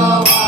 Oh,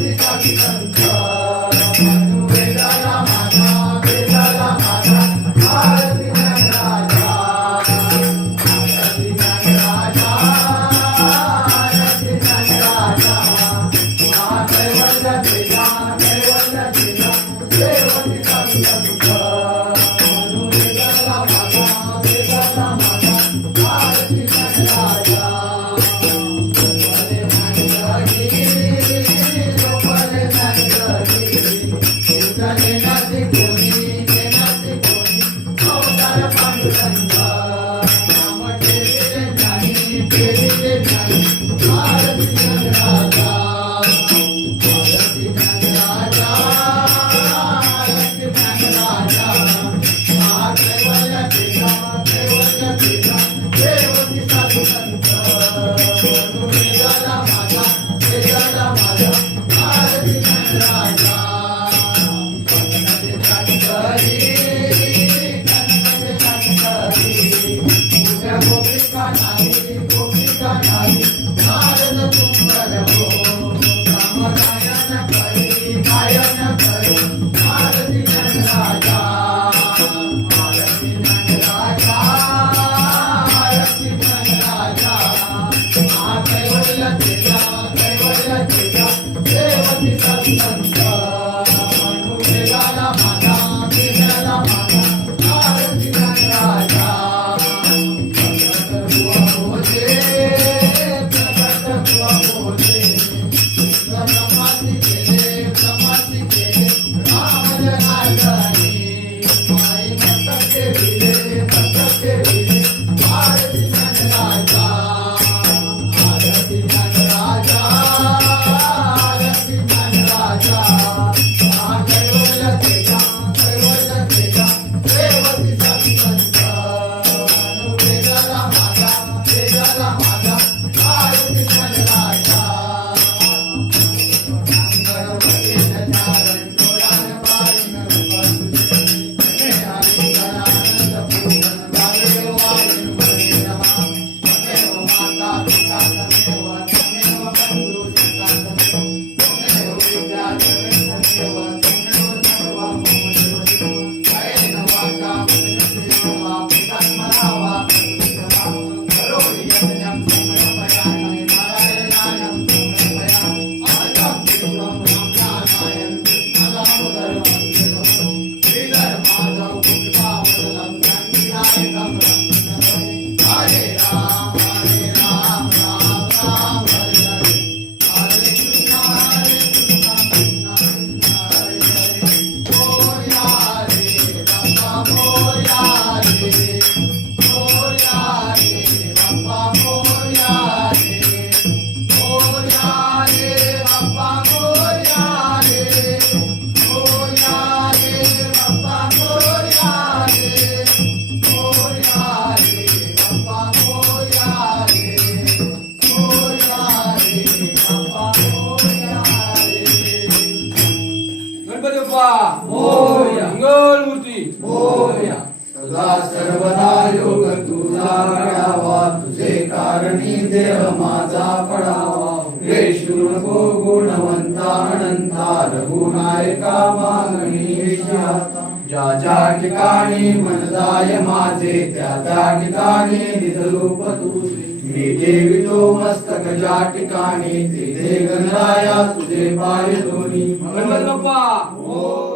Thank you. Bharat देह माझा पडावा. वेशू नको गुणवंता अनंता. रघुनायका मागणी. ज्या ज्या ठिकाणी मनदाय माझे त्या त्या ठिकाणी निधरूप तुझे. मी ठेवितो मस्तक ज्या ठिकाणी तिथे गणराया तुझे पाय दोन्ही. बाप्पा. ओम